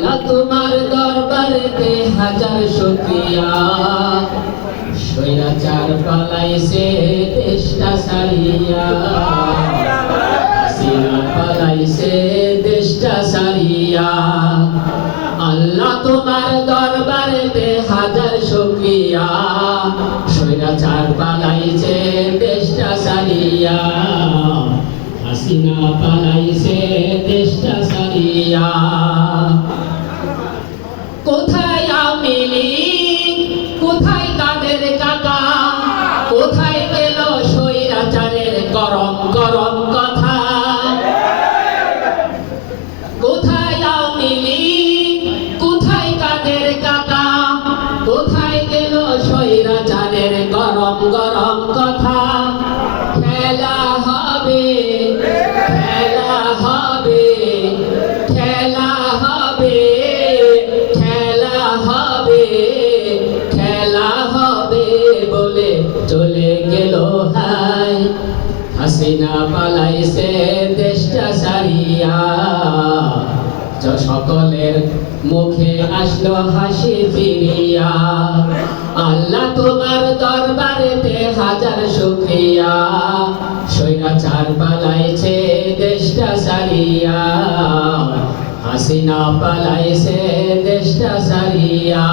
আল্লাহ তোমার দরবারেতে হাজার শুকরিয়া, স্বৈরাচার পালাইছে দেশটা ছাড়িয়া, হাসিনা পালাইছে দেশটা ছাড়িয়া। আল্লাহ তোমার দরবারেতে হাজার শুকরিয়া, স্বৈরাচার পালাইছে দেশটা ছাড়িয়া, হাসিনা পালাইছে দেশটা ছাড়িয়া। কোথায় আওয়ামী লীগ, কোথায় কাদের কাকা, কোথায় গেল স্বৈরাচারের গরম গরম কথা? কোথায় আওয়ামী লীগ, কোথায় কাদের কাকা, কোথায় গেল স্বৈরাচারের গরম গরম কথা? খেলা হবে, খেলা হবে, খেলা হবে, খেলা হবে, খেলা হবে বলে চলে গেল হাই। হাসিনা পালাইছে দেশটা ছাড়িয়া, সকলের মুখে আসলো হাসি ফিরিয়া। আল্লাহ তোমার দরবারেতে হাজার শুকরিয়া, স্বৈরাচার পালাইছে দেশটা ছাড়িয়া, হাসিনা পালাইছে দেশটা ছাড়িয়া।